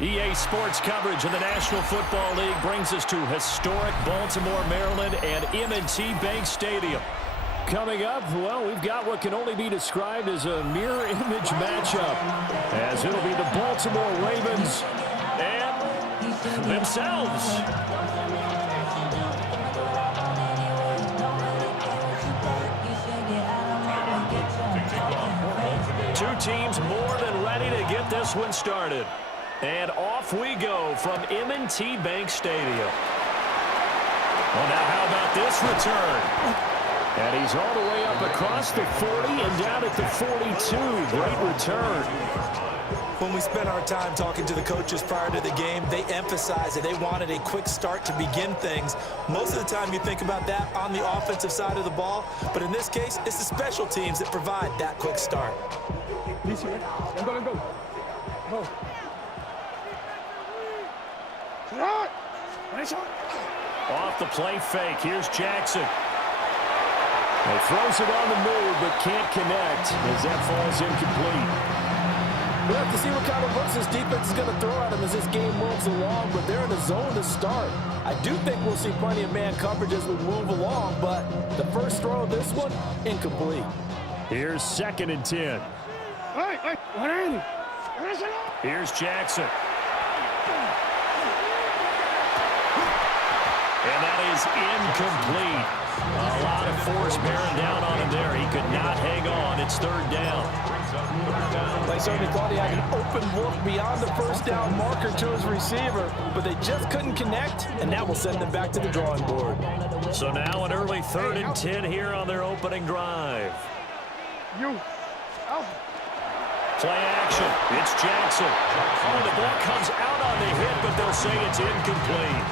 EA Sports coverage of the National Football League brings us to historic Baltimore, Maryland, and M&T Bank Stadium. Coming up, well, we've got what can only be described as a mirror image matchup, as it'll be the Baltimore Ravens and themselves. Two teams more than ready to get this one started. And off we go from M&T Bank Stadium. Well, now how about this return? And he's all the way up across the 40 and down at the 42. Great return. When we spent our time talking to the coaches prior to the game, they emphasized that they wanted a quick start to begin things. Most of the time you think about that on the offensive side of the ball, but in this case, it's the special teams that provide that quick start. Let's go. Go. Off the play fake. Here's Jackson. He throws it on the move, but can't connect as that falls incomplete. We'll have to see what kind of looks this defense is going to throw at him as this game moves along, but they're in a zone to start. I do think we'll see plenty of man coverage as we move along, but the first throw of this one, incomplete. Here's 2nd and 10. Here's Jackson. And that is incomplete. A lot of force bearing down on him there. He could not hang on. It's 3rd down. They certainly thought he had an open look beyond the first down marker to his receiver, but they just couldn't connect, and that will send them back to the drawing board. So now an early 3rd and 10 here on their opening drive. Play action. It's Jackson. Oh, the ball comes out on the hit, but they'll say it's incomplete.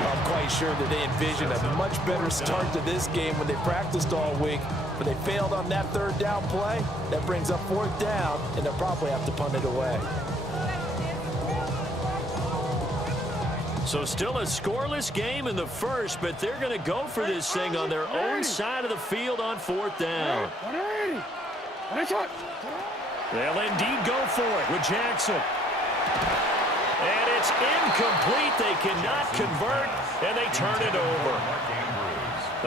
I'm quite sure that they envisioned a much better start to this game when they practiced all week, but they failed on that 3rd down play. That brings up 4th down, and they'll probably have to punt it away. So still a scoreless game in the first, but they're going to go for this thing on their own side of the field on 4th down. They'll indeed go for it with Jackson. And it's incomplete. They cannot convert, and they turn it over.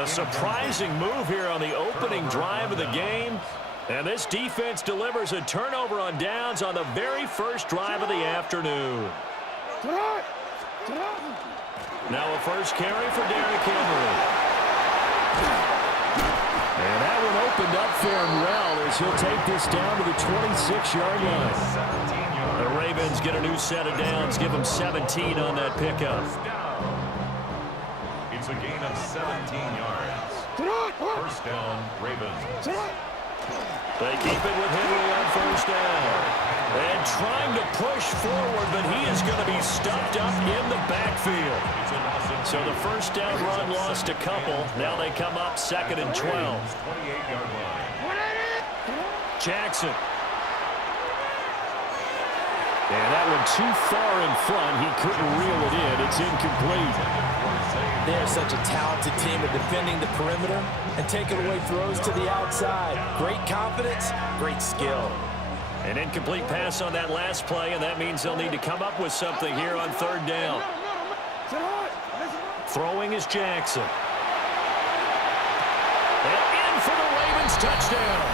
A surprising move here on the opening drive of the game. And this defense delivers a turnover on downs on the very first drive of the afternoon. Now a first carry for Derrick Henry. And that one opened up for him well as he'll take this down to the 26-yard line. The Ravens get a new set of downs, give them 17 on that pickup. It's a gain of 17 yards. First down, Ravens. They keep it with Henry on first down. And trying to push forward, but he is going to be stuffed up in the backfield. So the first down run lost a couple. Now they come up 2nd and 12. 28-yard line. Jackson. And that one too far in front. He couldn't reel it in. It's incomplete. They're such a talented team at defending the perimeter and taking away throws to the outside. Great confidence, great skill. An incomplete pass on that last play, and that means they'll need to come up with something here on 3rd down. Throwing is Jackson. And in for the Ravens touchdown.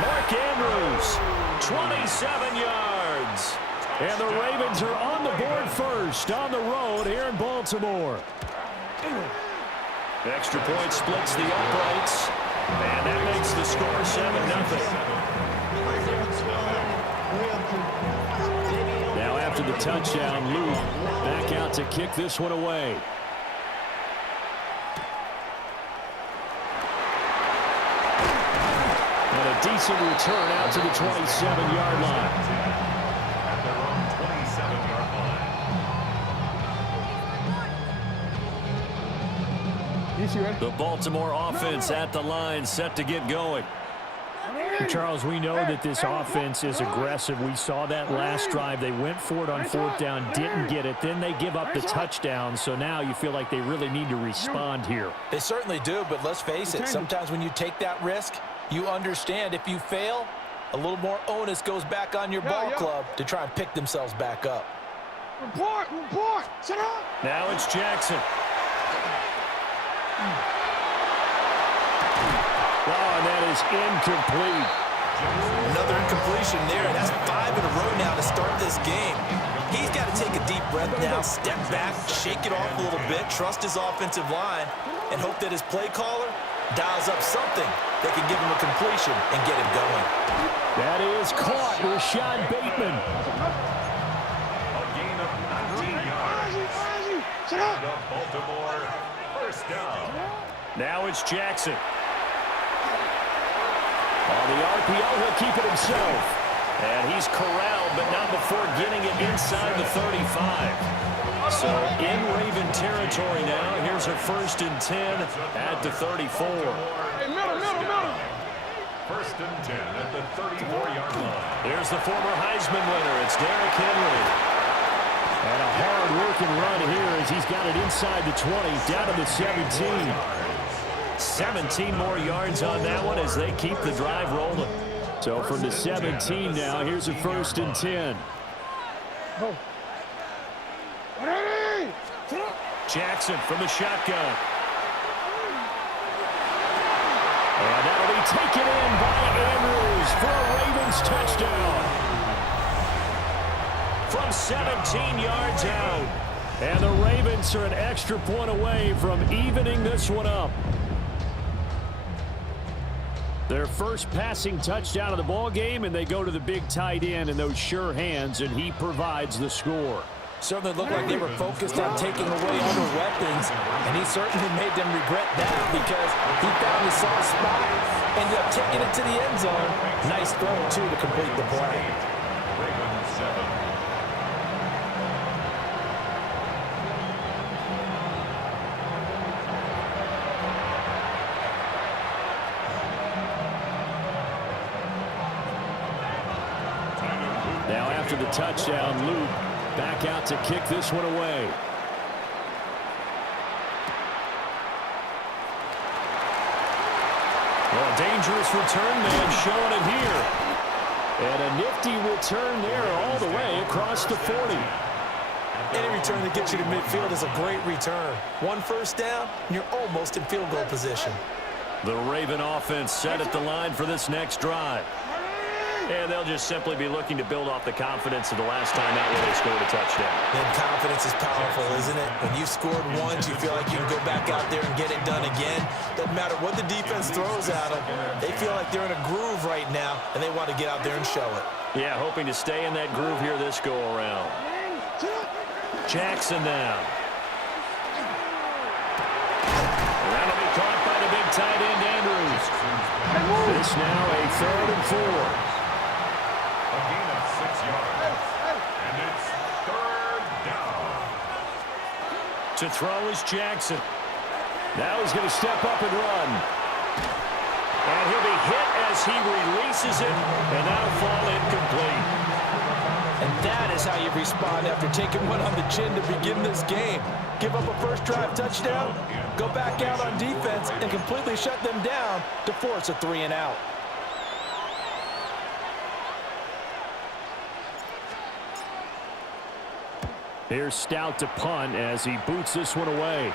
Mark Andrews, 27 yards. And the Ravens are on the board first on the road here in Baltimore. Extra point splits the uprights. And that makes the score 7-0. Now after the touchdown, Luke back out to kick this one away. And a decent return out to the 27-yard line. At their own 27-yard line. The Baltimore offense at the line, set to get going. Charles, we know that this offense is aggressive. We saw that last drive. They went for it on 4th down, didn't get it. Then they give up the touchdown. So now you feel like they really need to respond here. They certainly do, but let's face it, sometimes when you take that risk, you understand if you fail, A little more onus goes back on your ball club to try and pick themselves back up. Report! Sit up! Now it's Jackson. Oh, and that is incomplete. Another incompletion there. That's 5 in a row now to start this game. He's got to take a deep breath now, step back, shake it off a little bit, trust his offensive line, and hope that his play caller dials up something that can give him a completion and get him going. That is caught. Rashad Bateman. A gain of 19 yards. Sit up! The Baltimore first down. Now it's Jackson. On the RPO, he'll keep it himself. And he's corralled, but not before getting it inside the 35. So in Raven territory now. Here's a 1st and 10 at the 34. Hey, middle! First and 10 at the 34-yard line. Here's the former Heisman winner. It's Derrick Henry. And a hard-working run here as he's got it inside the 20, down to the 17. 17 more yards on that one as they keep the drive rolling. So from the 17 now, here's a 1st and 10. Ready! Sit up! Jackson from the shotgun. And that'll be taken in by Andrews for a Ravens touchdown. From 17 yards out. And the Ravens are an extra point away from evening this one up. Their first passing touchdown of the ball game, and they go to the big tight end in those sure hands, and he provides the score. Certainly looked like they were focused on taking away all their weapons, and he certainly made them regret that because he found the soft spot, ended up taking it to the end zone. Nice throw, too, to complete the play. Ravens 7. Now after the touchdown, Luke back out to kick this one away. Well, dangerous return man showing it here. And a nifty return there all the way across the 40. Any return that gets you to midfield is a great return. 1 first down, and you're almost in field goal position. The Raven offense set at the line for this next drive. And they'll just simply be looking to build off the confidence of the last time out where they scored a touchdown. And confidence is powerful, isn't it? When you've scored once, you feel like you can go back out there and get it done again. Doesn't matter what the defense throws at them. They feel like they're in a groove right now, and they want to get out there and show it. Yeah, hoping to stay in that groove here this go-around. Jackson now. That'll be caught by the big tight end, Andrews. This now a 3rd and 4. A gain of 6 yards. And it's 3rd down. To throw is Jackson. Now he's going to step up and run. And he'll be hit as he releases it, and that'll fall incomplete. And that is how you respond after taking one on the chin to begin this game. Give up a first drive touchdown, go back out on defense, and completely shut them down to force a 3 and out. Here's Stout to punt as he boots this one away.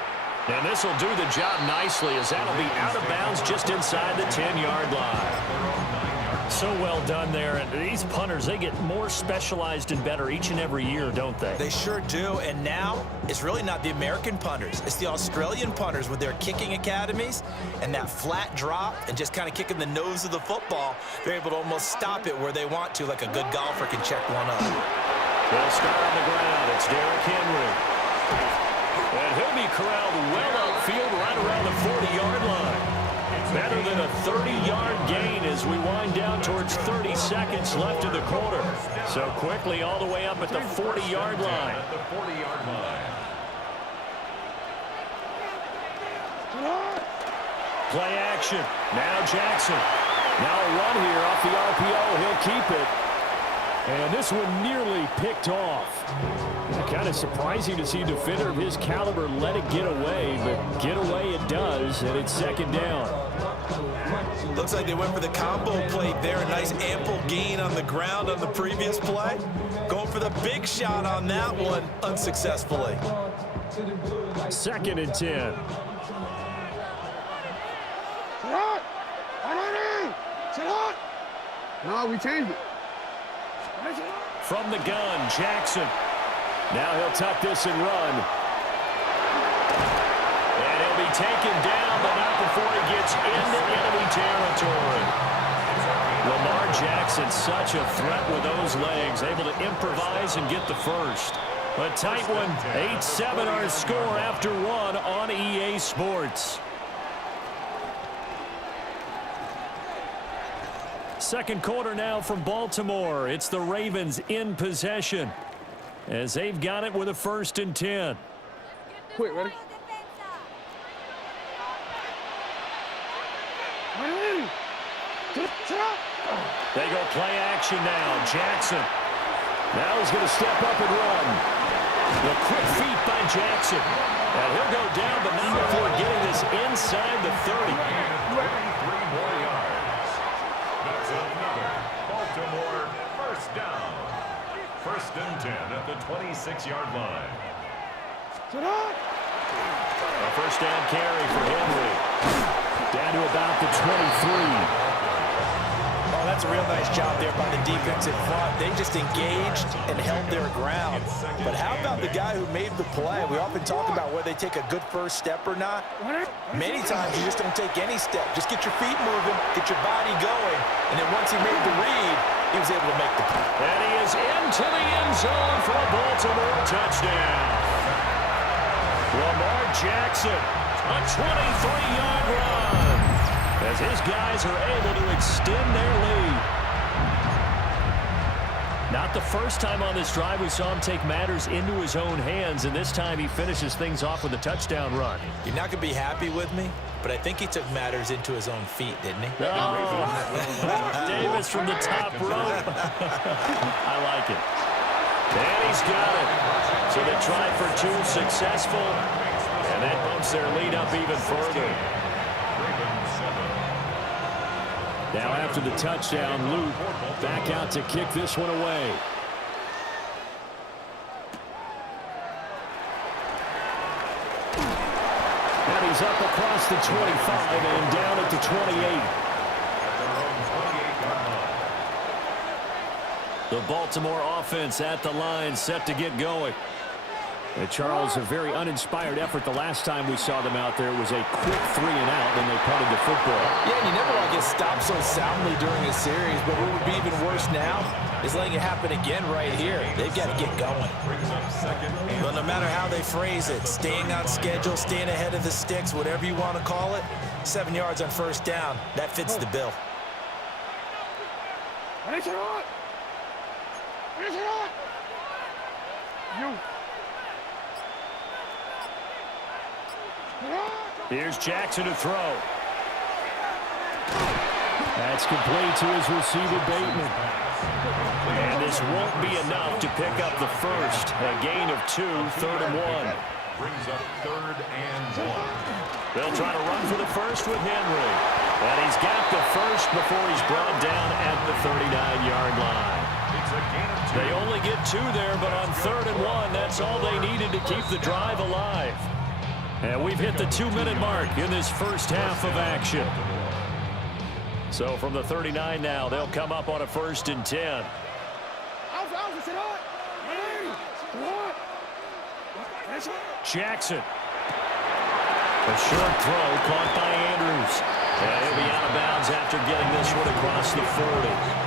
And this will do the job nicely as that'll be out of bounds just inside the 10-yard line. So well done there. And these punters, they get more specialized and better each and every year, don't they? They sure do. And now it's really not the American punters. It's the Australian punters with their kicking academies and that flat drop and just kind of kicking the nose of the football. They're able to almost stop it where they want to, like a good golfer can check one up. They'll start on the ground. It's Derrick Henry. And he'll be corralled well outfield right around the 40-yard line. Better than a 30-yard gain as we wind down towards 30 seconds left in the quarter. So quickly all the way up at the 40-yard line. At the 40-yard line. Play action. Now Jackson. Now a run here off the RPO. He'll keep it. And this one nearly picked off. Kind of surprising to see a defender of his caliber let it get away, but get away it does, and it's second down. Looks like they went for the combo play there. A nice ample gain on the ground on the previous play. Going for the big shot on that one unsuccessfully. Second and 10. No, we changed it. From the gun, Jackson. Now he'll tuck this and run. And he'll be taken down, but not before he gets into enemy territory. Lamar Jackson, such a threat with those legs, able to improvise and get the first. A tight one, 8-7 our score after one on EA Sports. Second quarter now from Baltimore. It's the Ravens in possession as they've got it with a 1st and 10. Quick, ready? They go play action now. Jackson. Now he's going to step up and run. The quick feet by Jackson. And he'll go down, but not before getting this inside the 30. 23 more yards. That's another Baltimore first down. 1st and 10 at the 26-yard line. A first down carry for Henry. Down to about the 23. Oh, that's a real nice job there by the defense in front. They just engaged and held their ground. But how about the guy who made the play? We often talk about whether they take a good first step or not. Many times you just don't take any step. Just get your feet moving, get your body going. And then once he made the read, he was able to make the play. And he is into the end zone for a Baltimore touchdown. Lamar Jackson, a 23-yard run, as his guys are able to extend their lead. Not the first time on this drive we saw him take matters into his own hands, and this time he finishes things off with a touchdown run. You're not going to be happy with me, but I think he took matters into his own feet, didn't he? Oh, Davis from the top rope. I like it. And he's got it. So they tried for 2, successful, and that bumps their lead up even further. Now after the touchdown, Luke back out to kick this one away. And he's up across the 25 and down at the 28. The Baltimore offense at the line, set to get going. And Charles, a very uninspired effort the last time we saw them out there. It was a quick 3 and out when they punted the football. Yeah, and you never want to get stopped so soundly during a series, but what would be even worse now is letting it happen again right here. They've got to get going. Well, no matter how they phrase it, staying on schedule, staying ahead of the sticks, whatever you want to call it, 7 yards on first down, that fits the bill. Here's Jackson to throw. That's complete to his receiver, Bateman. And this won't be enough to pick up the first. A gain of 2, 3rd and 1. Brings up 3rd and 1. They'll try to run for the first with Henry. And he's got the first before he's brought down at the 39-yard line. It's a gain of 2. They only get 2 there, but on 3rd and 1, that's all they needed to keep the drive alive. And we've hit the 2-minute mark in this first half of action. So from the 39 now, they'll come up on a 1st and 10. Jackson. A short throw caught by Andrews. And he'll be out of bounds after getting this one across the 40.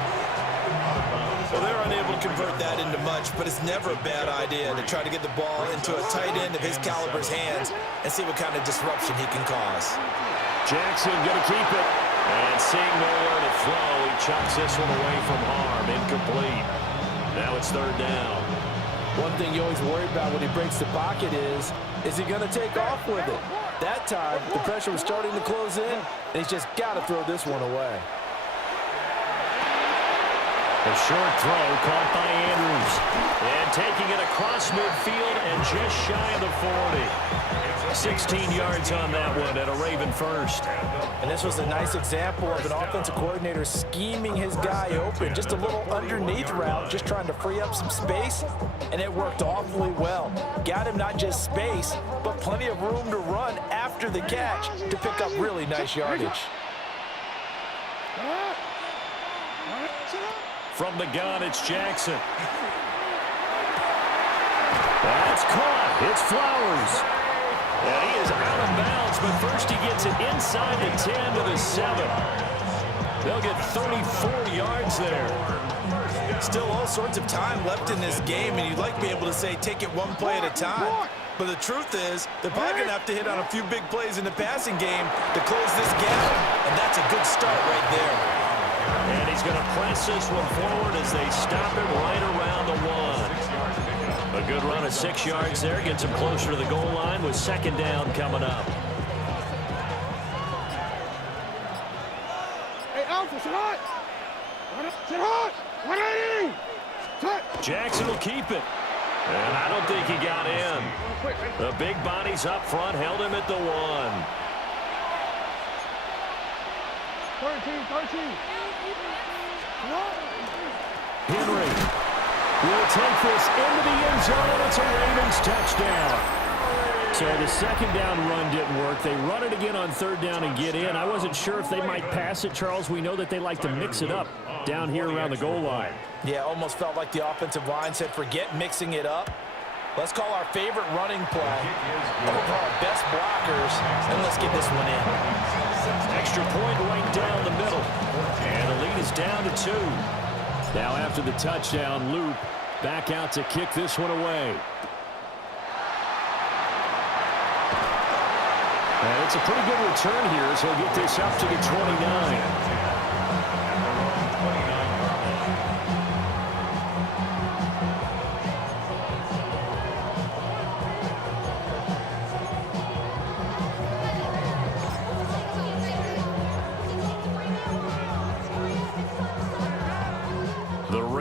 Well, they're unable to convert that into much, but it's never a bad idea to try to get the ball into a tight end of his caliber's hands and see what kind of disruption he can cause. Jackson going to keep it. And seeing nowhere to throw, he chucks this one away from harm. Incomplete. Now it's 3rd down. One thing you always worry about when he breaks the pocket is he going to take off with it? That time, the pressure was starting to close in, and he's just got to throw this one away. A short throw caught by Andrews. And taking it across midfield and just shy of the 40. 16 yards on that one and a Raven first. And this was a nice example of an offensive coordinator scheming his guy open. Just a little underneath route, just trying to free up some space, and it worked awfully well. Got him not just space, but plenty of room to run after the catch to pick up really nice yardage. From the gun, it's Jackson. That's caught. It's Flowers. And he is out of bounds, but first he gets it inside the 10 to the 7. They'll get 34 yards there. Still all sorts of time left in this game, and you'd like to be able to say take it one play at a time. But the truth is, they're probably going to have to hit on a few big plays in the passing game to close this gap, and that's a good start right there. And he's going to press this one forward as they stop him right around the 1. A good run of 6 yards there. Gets him closer to the goal line with second down coming up. Hey, Alpha, sit hot. Sit hot. Jackson will keep it. And I don't think he got in. The big bodies up front held him at the 1. 13. Henry will take this into the end zone. It's a Ravens touchdown. So the second down run didn't work. They run it again on third down and get in. I wasn't sure if they might pass it, Charles. We know that they like to mix it up down here around the goal line. Yeah, almost felt like the offensive line said, forget mixing it up. Let's call our favorite running play. We'll call our best blockers, and let's get this one in. Extra point right down the middle. And the lead is down to 2. Now after the touchdown, Loop back out to kick this one away. And it's a pretty good return here, so he'll get this up to the 29.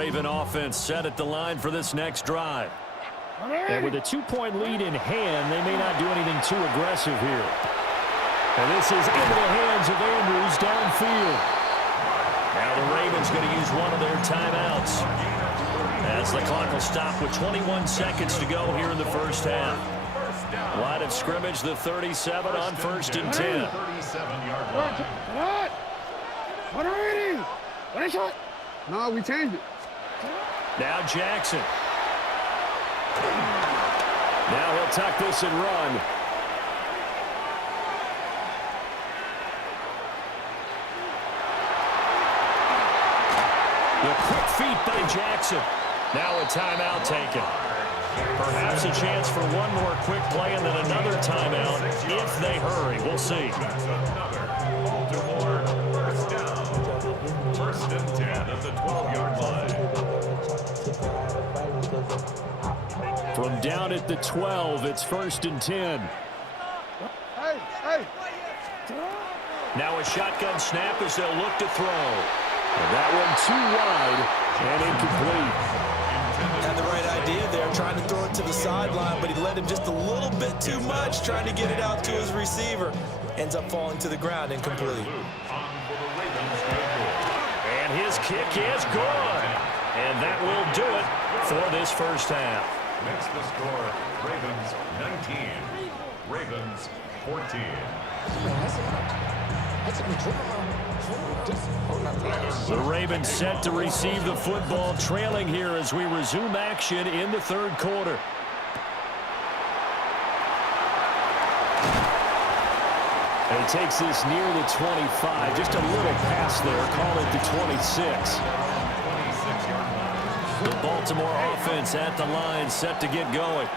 Raven offense set at the line for this next drive. And with a 2-point lead in hand, they may not do anything too aggressive here. And this is into the hands of Andrews downfield. Now the Ravens going to use one of their timeouts as the clock will stop with 21 seconds to go here in the first half. Line of scrimmage, the 37 on 1st and 10. 37-yard line. What is it? No, we changed it. Now Jackson. Now he'll tuck this and run. The quick feet by Jackson. Now a timeout taken. Perhaps a chance for one more quick play and then another timeout if they hurry. We'll see. Baltimore, first down. 1st and 10 at the 12-yard line. From down at the 12, it's 1st and 10. Hey. Now a shotgun snap as they'll look to throw. And that one too wide and incomplete. Had the right idea there, trying to throw it to the sideline, but he let him just a little bit too much, trying to get it out to his receiver. Ends up falling to the ground, incomplete. And his kick is good. And that will do it for this first half. Next the score, Ravens 19, Ravens 14. The Ravens set to receive the football, trailing here as we resume action in the third quarter. And he takes this near the 25. Just a little pass there. Call it the 26. The Baltimore offense at the line, set to get going.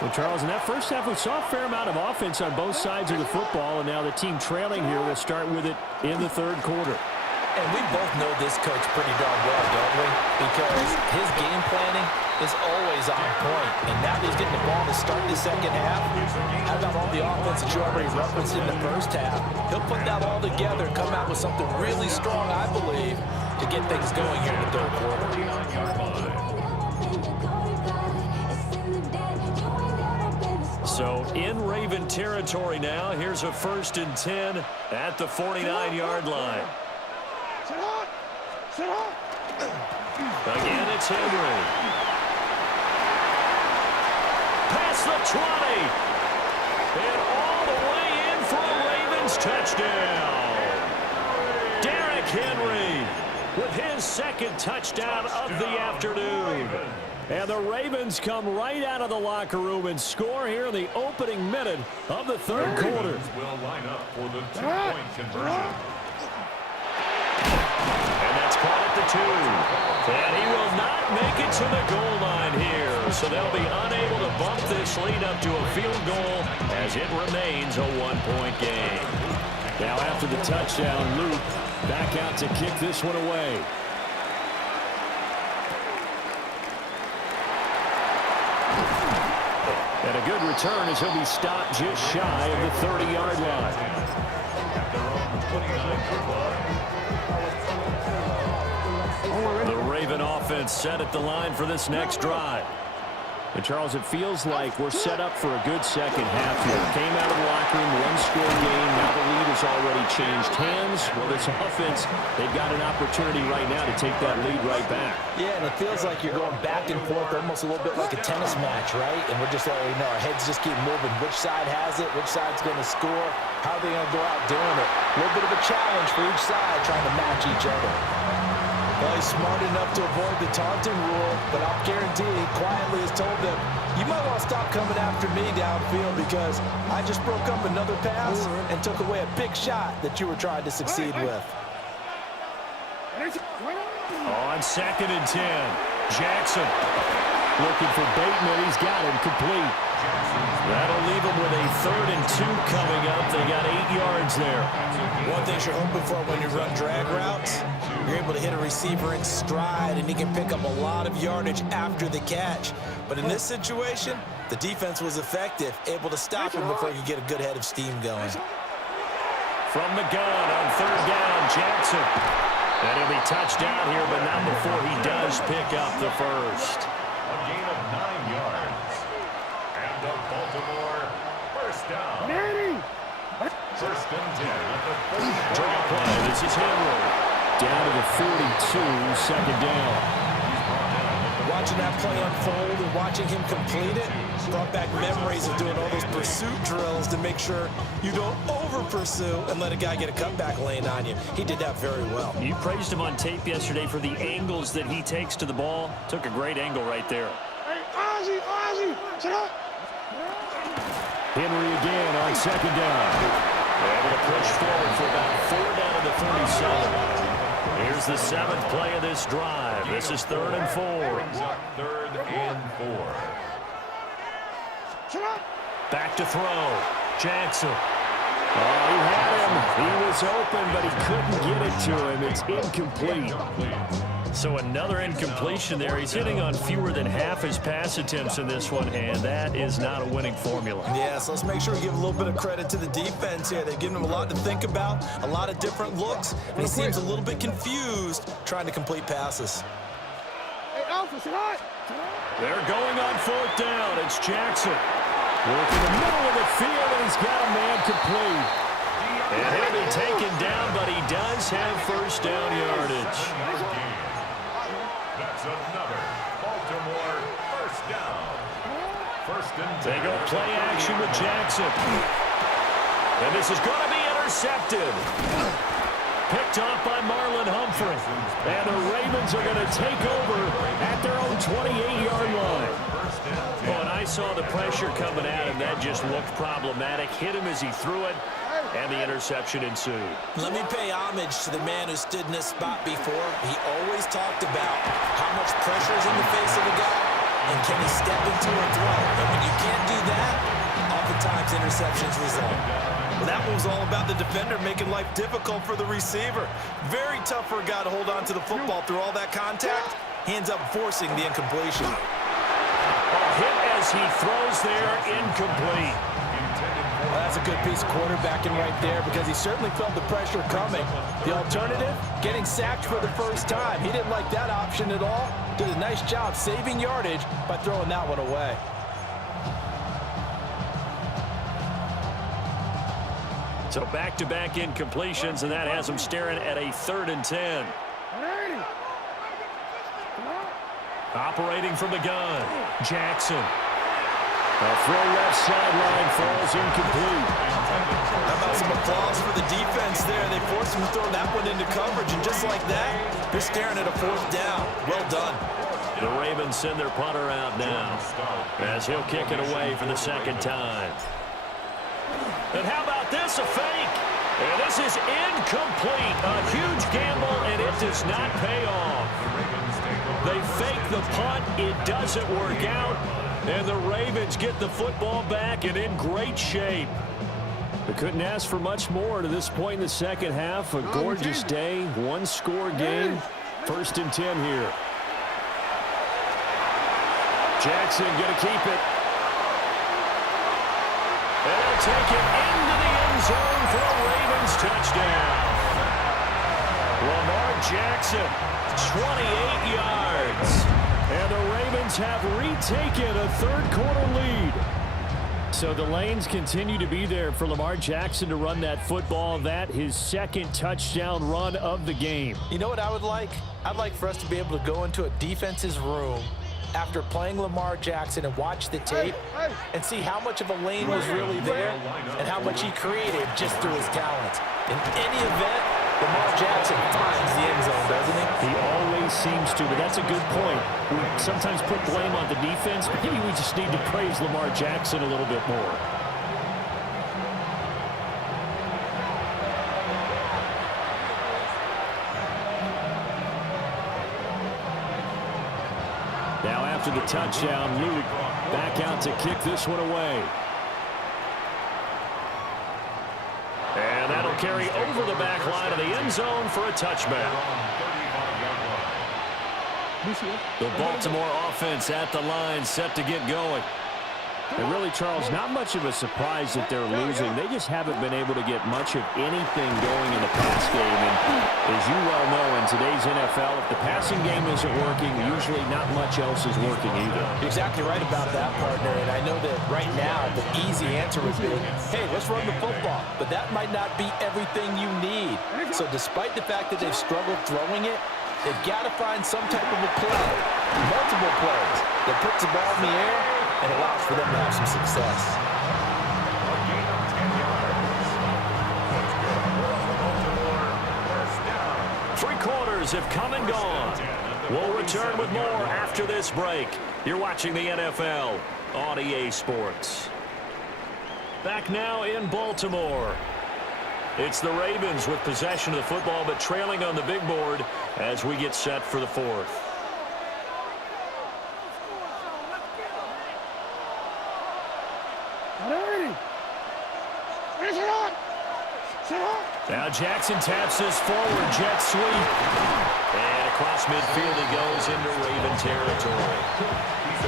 Well, Charles, in that first half, we saw a fair amount of offense on both sides of the football, and now the team trailing here will start with it in the third quarter. And we both know this coach pretty darn well, don't we? Because his game planning is always on point. And now that he's getting the ball to start the second half, how about all the offense that you already referenced in the first half? He'll put that all together and come out with something really strong, I believe, to get things going here in the third quarter. 49-yard line. So in Raven territory now. Here's a 1st and 10 at the 49-yard line. Sit hot. Sit hot. Again, it's Henry. Past the 20. And all the way in for a Ravens touchdown. Derrick Henry with his 2nd touchdown of the afternoon. And the Ravens come right out of the locker room and score here in the opening minute of the 3rd quarter. Will line up for the 2-point conversion. And that's caught at the 2. And he will not make it to the goal line here. So they'll be unable to bump this lead up to a field goal as it remains a 1-point game. Now after the touchdown, Luke back out to kick this one away. And a good return as he'll be stopped just shy of the 30-yard line. The Raven offense set at the line for this next drive. And, Charles, it feels like we're set up for a good second half here. Came out of the locker room, one-score game. Now the lead has already changed hands. Well, this offense, they've got an opportunity right now to take that lead right back. Yeah, and it feels like you're going back and forth almost a little bit like a tennis match, right? And we're just letting you know our heads just keep moving. Which side has it? Which side's going to score? How are they going to go out doing it? A little bit of a challenge for each side trying to match each other. Well, he's smart enough to avoid the taunting rule, but I'll guarantee he quietly has told them, you might want to stop coming after me downfield because I just broke up another pass and took away a big shot that you were trying to succeed with. On 2nd and 10, Jackson looking for Bateman. He's got him complete. That'll leave him with a 3rd and 2 coming up. They got 8 yards there. One thing you're hoping for when you run drag routes, you're able to hit a receiver in stride, and he can pick up a lot of yardage after the catch. But in this situation, the defense was effective, able to stop him before he could get a good head of steam going. From the gun on 3rd down, Jackson. And he'll be touched down here, but not before he does pick up the 1st. A gain of 9 yards. And the Baltimore 1st down. 1st and 10 at the 40. Draw play. This is Henry. Down to the 42, 2nd down. Watching that play unfold and watching him complete it brought back memories of doing all those pursuit drills to make sure you don't over-pursue and let a guy get a cutback lane on you. He did that very well. You praised him on tape yesterday for the angles that he takes to the ball. Took a great angle right there. Hey, Ozzie, sit up. Henry again on 2nd down. Able to push forward for about 4 down to the 37. Here's the 7th play of this drive. This is 3rd and 4. 3rd and 4. Sit up. Back to throw. Jackson. Oh, he had him. He was open, but he couldn't get it to him. It's incomplete. So another incompletion there. He's hitting on fewer than half his pass attempts in this one, and that is not a winning formula. Yeah, so let's make sure we give a little bit of credit to the defense here. They've given him a lot to think about, a lot of different looks, and he seems a little bit confused trying to complete passes. Hey, Alpha, sit hot. They're going on 4th down. It's Jackson. Working the middle of the field, and he's got a man complete. And he'll be taken down, but he does have 1st down yardage. That's another Baltimore 1st down. 1st and 10. They go play action with Jackson. And this is going to be intercepted. Picked off by Marlon Humphrey. And the Ravens are going to take over at their own 28-yard line. Well, and I saw the pressure coming at him. That just looked problematic. Hit him as he threw it, and the interception ensued. Let me pay homage to the man who stood in this spot before. He always talked about how much pressure is in the face of a guy, and can he step into a throw. And when you can't do that, oftentimes interceptions result. Well, that one was all about the defender making life difficult for the receiver. Very tough for a guy to hold on to the football through all that contact. He ends up forcing the incompletion. A hit as he throws there, incomplete. Well, That's a good piece of quarterbacking right there because he certainly felt the pressure coming. The alternative, getting sacked for the first time. He didn't like that option at all. Did a nice job saving yardage by throwing that one away. So back-to-back incompletions, and that has them staring at a 3rd and 10. Operating from the gun, Jackson. A throw left sideline falls incomplete. How about some applause for the defense there? They forced him to throw that one into coverage, and just like that, they're staring at a 4th down. Well done. The Ravens send their punter out now as he'll kick it away for the 2nd time. And how about this, a fake? And this is incomplete. A huge gamble, and it does not pay off. They fake the punt. It doesn't work out. And the Ravens get the football back and in great shape. They couldn't ask for much more to this point in the second half. A gorgeous day, one-score game. 1st and 10 here. Jackson going to keep it. And they'll take it into the end zone for a Ravens touchdown. Lamar Jackson, 28 yards. And the Ravens have retaken a 3rd-quarter lead. So the lanes continue to be there for Lamar Jackson to run that football. That his 2nd touchdown run of the game. You know what I would like? I'd like for us to be able to go into a defense's room after playing Lamar Jackson and watch the tape and see how much of a lane was really there and how much he created just through his talents. In any event, Lamar Jackson finds the end zone, doesn't he? He always seems to, but that's a good point. We sometimes put blame on the defense. Maybe we just need to praise Lamar Jackson a little bit more. Now after the touchdown, Luke back out to kick this one away. And that'll carry over the back line of the end zone for a touchback. The Baltimore offense at the line, set to get going. And really, Charles, not much of a surprise that they're losing. They just haven't been able to get much of anything going in the pass game. And as you well know, in today's NFL, if the passing game isn't working, usually not much else is working either. You're exactly right about that, partner. And I know that right now the easy answer would be, hey, let's run the football. But that might not be everything you need. So despite the fact that they've struggled throwing it, they've got to find some type of a play, multiple plays, that puts the ball in the air and allows for them to have some success. Three quarters have come and gone. We'll return with more after this break. You're watching the NFL on EA Sports. Back now in Baltimore. It's the Ravens with possession of the football, but trailing on the big board as we get set for the 4th. Now Jackson taps this forward, jet sweep. And across midfield he goes into Raven territory.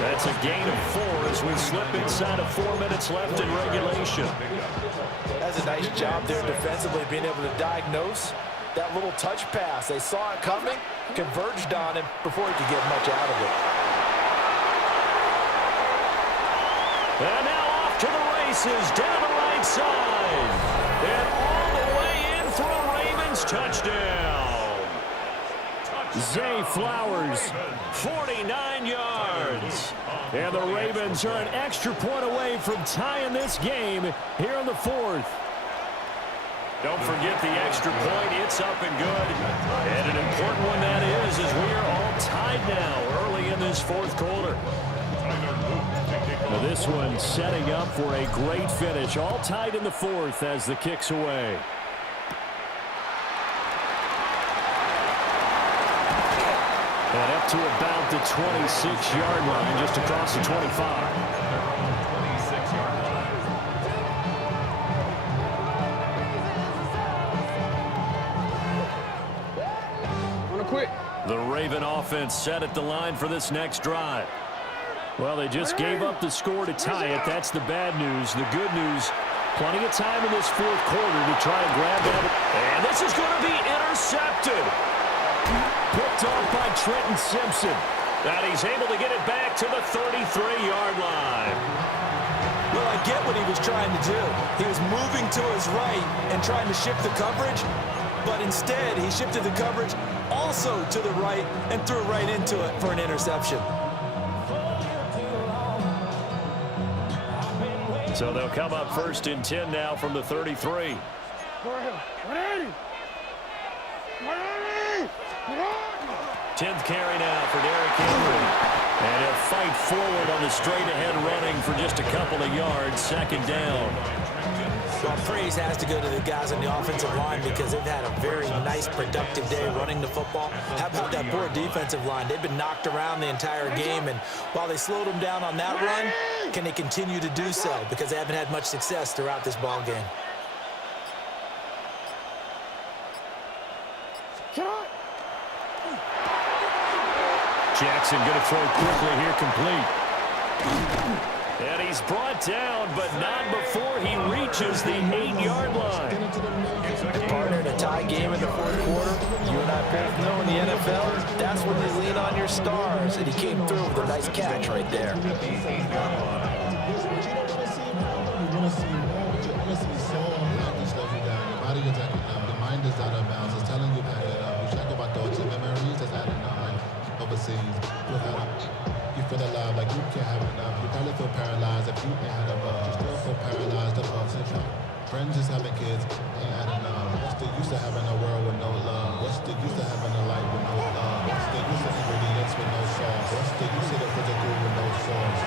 That's a gain of 4 as we slip inside of 4 minutes left in regulation. That's a nice job there defensively, being able to diagnose that little touch pass. They saw it coming, converged on him before he could get much out of it. And now off to the races, down the right side. And all the way in for a Ravens touchdown. Zay Flowers, 49 yards. and the Ravens are an extra point away from tying this game here in the 4th. Don't forget the extra point. It's up and good. And an important one that is, as we are all tied now early in this 4th quarter. Now this one setting up for a great finish. All tied in the 4th as the kick's away. And up to about the 26-yard line, just across the 25. The Raven offense set at the line for this next drive. Well, they just gave up the score to tie it. That's the bad news. The good news, Plenty of time in this fourth quarter to try to grab that. And this is going to be intercepted. Picked off by Trenton Simpson. And he's able to get it back to the 33-yard line. Well, I get what he was trying to do. He was moving to his right and trying to shift the coverage, but instead he shifted the coverage also to the right and threw right into it for an interception. So they'll come up 1st and 10 now from the 33. 10th carry now for Derrick Henry. And he'll fight forward on the straight-ahead running for just a couple of yards. 2nd down. Well, praise has to go to the guys on the offensive line because they've had a very nice, productive day running the football. How about that poor defensive line? They've been knocked around the entire game, and while they slowed them down on that run, can they continue to do so? Because they haven't had much success throughout this ball game. Jackson going to throw quickly here, complete. And he's brought down, but not before he reaches the 8-yard line. Partner, in a tie game in the fourth quarter, you and I both know in the NFL, that's when you lean on your stars, and he came through with a nice catch right there. You feel alive like you can't have enough. You probably feel paralyzed if you ain't had enough. You still feel paralyzed above syndrome. Friends just having kids ain't had enough. What's the use of having a world with no love? What's the use of having a life with no love? What's the use of ingredients with no sauce? What's the use of the physical with no sauce?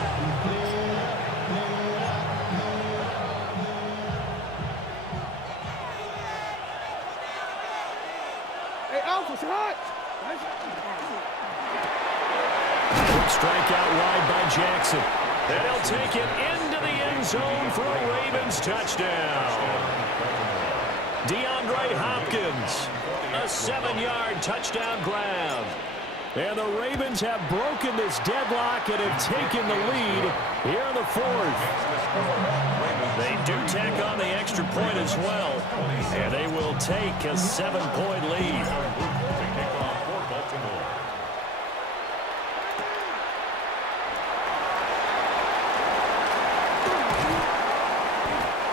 Hey, Alpha, it's hot! Strike out wide by Jackson. And he'll take it into the end zone for a Ravens touchdown. DeAndre Hopkins, a 7-yard touchdown grab. And the Ravens have broken this deadlock and have taken the lead here in the fourth. They do tack on the extra point as well. And they will take a 7-point lead.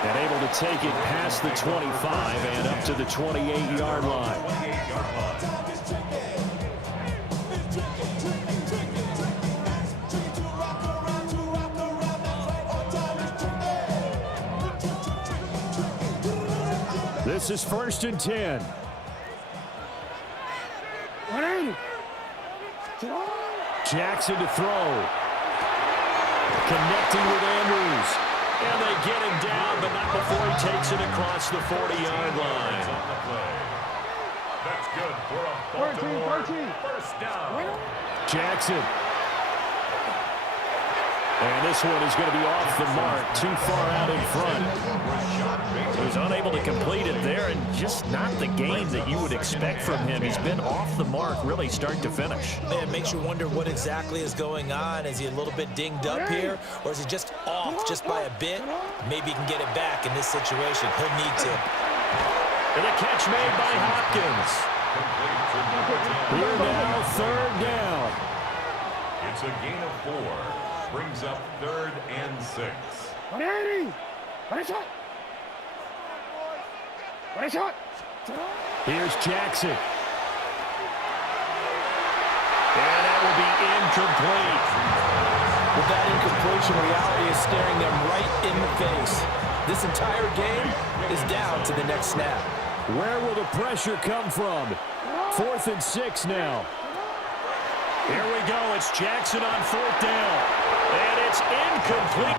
And able to take it past the 25 and up to the 28-yard line. This is 1st and 10. Jackson to throw. Connecting with Andrews. And they get him down, but not before he takes it across the 40-yard line. That's good for a Baltimore 13. first down. Jackson. And this one is going to be off the mark, too far out in front. He was unable to complete it there, and just not the game that you would expect from him. He's been off the mark, really start to finish. Man, it makes you wonder what exactly is going on. Is he a little bit dinged up here, or is he just off just by a bit? Maybe he can get it back in this situation. He'll need to. And a catch made by Hopkins. Here now, 3rd down. It's a gain of 4. Brings up 3rd and 6. Here's Jackson. And that will be incomplete. With that incompletion, reality is staring them right in the face. This entire game is down to the next snap. Where will the pressure come from? 4th and 6 now. Here we go. It's Jackson on 4th down. And it's incomplete.